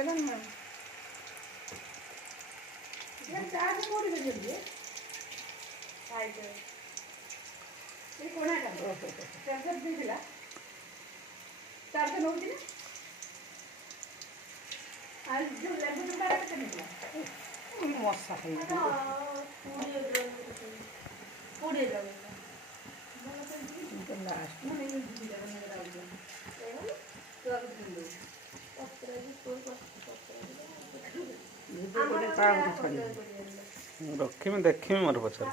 केला ना चार्ज कोडी देली साइड ये कोणाटा चार्जर दिला चार्ज नव्हती ना आज जो लेबू जुटा रखते निकला मसा है पूरी लगे लास्ट मैं नहीं दिला मैंने डाल दिया तो अब दिलो पत्र भी कोई रखी में देखी में मोर पछर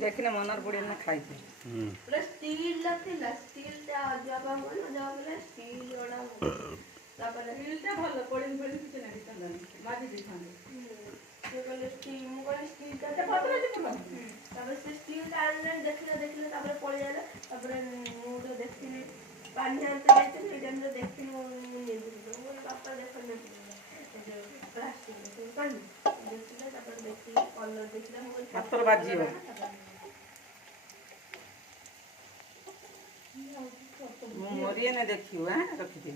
देखने मनर पड़े ना खाई थी स्टील लथिला स्टील ता जब हम जब बोले स्टील ओडा तापर स्टील ता भलो पड़िन पड़िन किछ नाही तंदन माजी दिखाने से कहले स्टील मु कहले स्टील ता पत्र जे पुरो तापर से स्टील ता आनले देखले तापर पड़ जाले तापर मु तो देखिने पानी आनते जाते ने टाइम तो देखिने मु नहीं पापा देखने प्लास्टिक तो पानी देखले तापर देखि कलर देखले मु हाथर बाजी हो मोरिए ने देखियो हैं रखी थी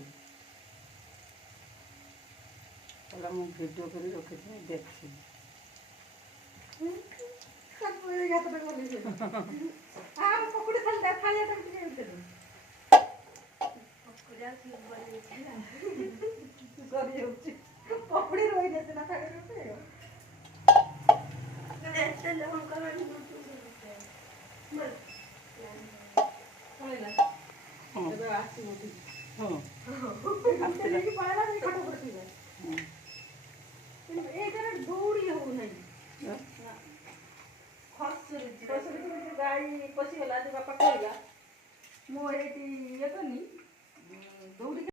चलो मु वीडियो करी रखी थी देखी सब पूरे गात में बोली से आ पकड़ी खाली देखा जाता है के पकड़ा सी बोली सॉरी होची पकड़ी रोई देते ना खाली रोते ऐसे लोग कर होइला तबे आसी मोटी हां आपसे लेके पळाला नाही खटो पडती बाय ए जरा दौड़ी हो नाही खसरी गाड़ी पसी गला जे बापा कहला मो एटी ये तो